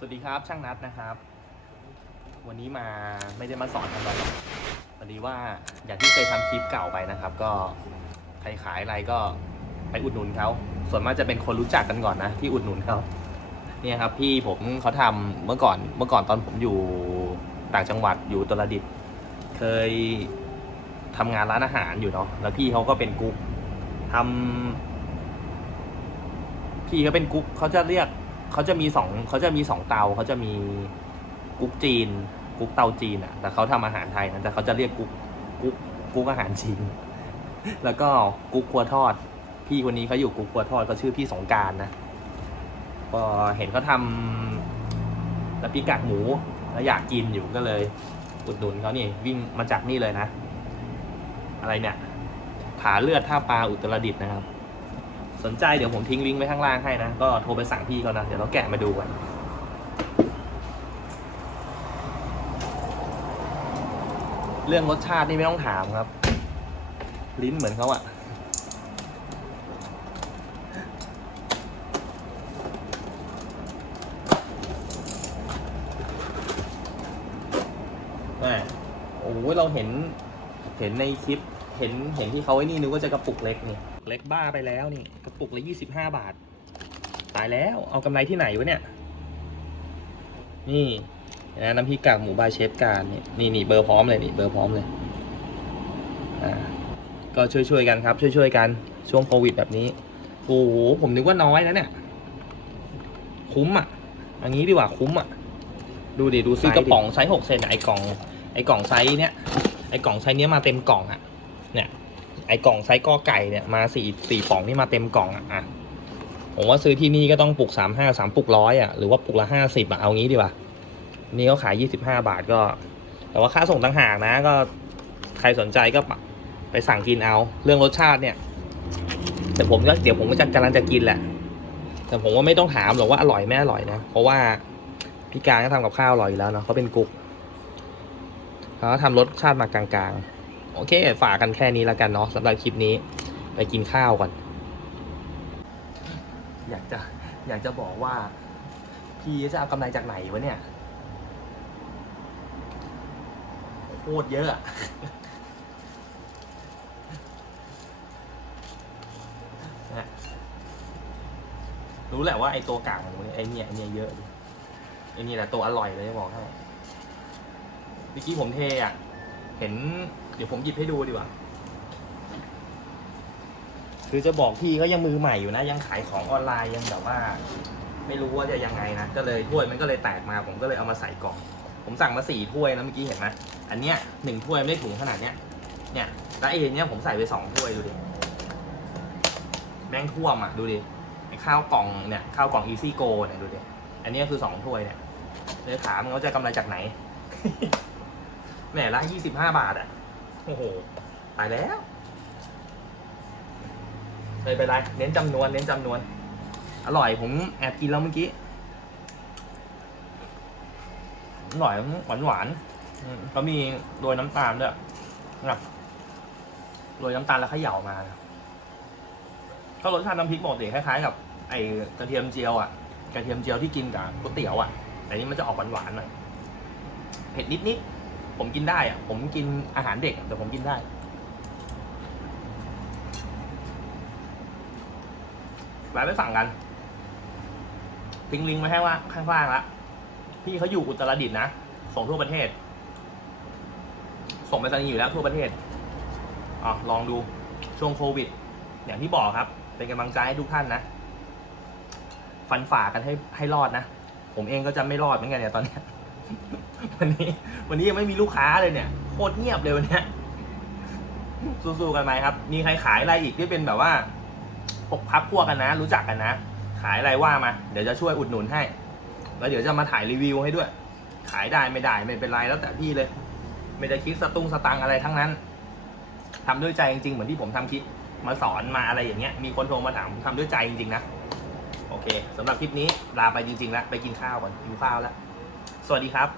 สวัสดีครับช่างนัดนะครับ วันนี้มาไม่ได้มาสอนทำอะไรหรอกพอดีว่าอย่างที่เคยทำคลิปเก่าไปนะครับ ก็ใครขายอะไรก็ไปอุดหนุนเขาส่วนมากจะเป็นคนรู้จักกันก่อนนะ ที่อุดหนุนเขาเนี่ยครับพี่ผมเขาทำเมื่อก่อนเมื่อก่อนตอนผมอยู่ต่างจังหวัดอยู่ตรดิตเคยทำงานร้านอาหารอยู่เนาะแล้วพี่เขาก็เป็นกุ๊กทำพี่เขาเป็นกุ๊กเขาจะเรียก เขาจะมีสองเขาจะมีสองเตาเขาจะมีกุ๊กจีน กุ๊กเตาจีนอะ แต่เขาทำอาหารไทยนะแต่เขาจะเรียกกุ๊กกุ๊กกุ๊กอาหารจีน แล้วก็กุ๊กครัวทอด พี่คนนี้เขาอยู่กุ๊กครัวทอดเขาชื่อพี่สงการนะพอเห็นเขาทำแล้วปีกากหมูแล้วอยากกินอยู่ก็เลย อุดหนุนเขานี่วิ่งมาจากนี่เลยนะ อะไรเนี่ย ผาเลือดท่าปลาอุตรดิตนะครับ สนใจเดี๋ยวผมทิ้งลิงก์ไว้ข้างล่างให้นะ ก็โทรไปสั่งพี่เขานะ เดี๋ยวเราแกะมาดูกันเรื่องรสชาตินี่ไม่ต้องถามครับ ลิ้นเหมือนเขาอะแม่โอ้ยเราเห็น เห็นในคลิป เห็น เห็นที่เขาไอ้นี่นึกว่าจะกระปุกเล็กนี่ เล็กบ้าไปแล้วนี่กระปุกละยี่สิบห้าบาท ตายแล้วเอากำไรที่ไหนวะเนี่ย นี่เนไหมน้ำพริกกากหมูบายเชฟการนี่นี่นี่เบอร์พร้อมเลยนี่เบอร์พร้อมเลยอ่าก็ช่วยช่วยๆกันครับ ช่วยช่วยๆกันช่วงโควิดแบบนี้โอ้โหผมนึกว่าน้อยนะเนี่ย คุ้มอะอันนี้ดีกว่าคุ้มอะดูดิดูซื้อกระป๋องไซส์หกเซนไอกล่อง ไอ้กล่องไซส์เนี้ยไอ้กล่องไซส์เนี้ยมาเต็มกล่องอะเนี่ย ไอกล่องไซส์กอไก่เนี่ยมาสี่สี่ป๋องนี่มาเต็มกล่องอะผมว่าซื้อที่นี่ก็ต้องปลุกสามห้าสามปลุกร้อยอะหรือว่าปลุกละห้าสิบอะเอางี้ดีกว่านี่เขาขายยี่สิบห้าบาทก็ แต่ว่าค่าส่งต่างหากนะก็ใครสนใจก็ไปสั่งกินเอา เรื่องรสชาติเนี่ย แต่ผมก็เดี๋ยวผมก็จะกำลังจะกินแหละ แต่ผมว่าไม่ต้องถามหรอกว่าอร่อยไม่อร่อยนะเพราะว่าพี่การก็ทำกับข้าวอร่อยอยู่แล้วเนาะเขาเป็นกุ๊กเขาก็ทำรสชาติมากลางๆ โอเค ฝากกันแค่นี้แล้วกันเนาะสำหรับคลิปนี้ไปกินข้าวก่อน อยากจะอยากจะบอกว่า พี่จะเอากำไรจากไหนวะเนี่ยโคตรเยอะอะนะรู้แหละว่าไอตัวกลางของมันไอเนี่ยไอเนี่ยเยอะไอ้นี่แหละตัวอร่อยเลยจะบอกให้เมื่อกี้ผมเทอะ เห็น เดี๋ยวผมหยิบให้ดูดีกว่า คือจะบอกพี่เขายังมือใหม่อยู่นะ ยังขายของออนไลน์ยังแบบว่า ไม่รู้ว่าจะยังไงนะ ก็เลยถ้วยมันก็เลยแตกมา ผมก็เลยเอามาใส่กล่อง ผมสั่งมาสี่ถ้วยนะเมื่อกี้เห็นไหมอันเนี้ยหนึ่งถ้วยไม่ได้ถุงขนาดเนี้ย เนี่ย แล้วไอ้เนี้ยผมใส่ไปสองถ้วยดูดิ แม่งท่วมอะดูดิข้าวกล่องเนี่ยข้าวกล่อง easy go เนี่ยดูดิ อันเนี้ยคือสองถ้วยเนี่ยเลยถามมันว่าจะกำไรจากไหน แหมละยี่สิบห้าบาทอะ โอ้โห ตายแล้วไม่เป็นไร เน้นจำนวน เน้นจำนวน อร่อย ผมแอบกินแล้วเมื่อกี้ อร่อยหวานหวานๆอืมเขามีโรยน้ำตาลด้วยนะครับโรยน้ำตาลแล้วเขย่ามาก็รสชาติน้ำพริกปกติคล้ายๆกับ ไอ้กระเทียมเจียวอะ กระเทียมเจียวที่กินกับก๋วยเตี๋ยวอะ แต่นี่มันจะออกหวานๆหน่อย เผ็ดนิดๆ ผมกินได้อะผมกินอาหารเด็กอะแต่ผมกินได้ไว้ไปสั่งกันทิ้งลิงก์ไว้ให้ว่าข้างล่างละพี่เขาอยู่อุตรดิตถ์นะ ส่งทั่วประเทศ ส่งไปรษณีย์อยู่แล้วทั่วประเทศอะลองดูช่วงโควิด อย่างที่บอกครับ เป็นกำลังใจให้ทุกท่านนะ ฟันฝ่ากันให้ให้รอดนะ ผมเองก็จะไม่รอดเหมือนกันเนี่ยตอนเนี้ย วันนี้ วันนี้ยังไม่มีลูกค้าเลยเนี่ย โคตรเงียบเลยวันนี้สู้ๆกันไหมครับ มีใครขายอะไรอีกที่เป็นแบบว่าปกพักพวกกันนะ รู้จักกันนะ ขายอะไรว่ามา เดี๋ยวจะช่วยอุดหนุนให้ แล้วเดี๋ยวจะมาถ่ายรีวิวให้ด้วย ขายได้ไม่ได้ไม่เป็นไรแล้วแต่พี่เลย ไม่ได้คิดสตุ้งสตังอะไรทั้งนั้นทำด้วยใจจริงๆเหมือนที่ผมทำคลิปมาสอนมาอะไรอย่างเงี้ย มีคนโทรมาถามผมทำด้วยใจจริงๆนะ โอเคสำหรับคลิปนี้ลาไปจริงๆแล้วไปกินข้าวก่อนกินข้าวแล้ว สวัสดีครับ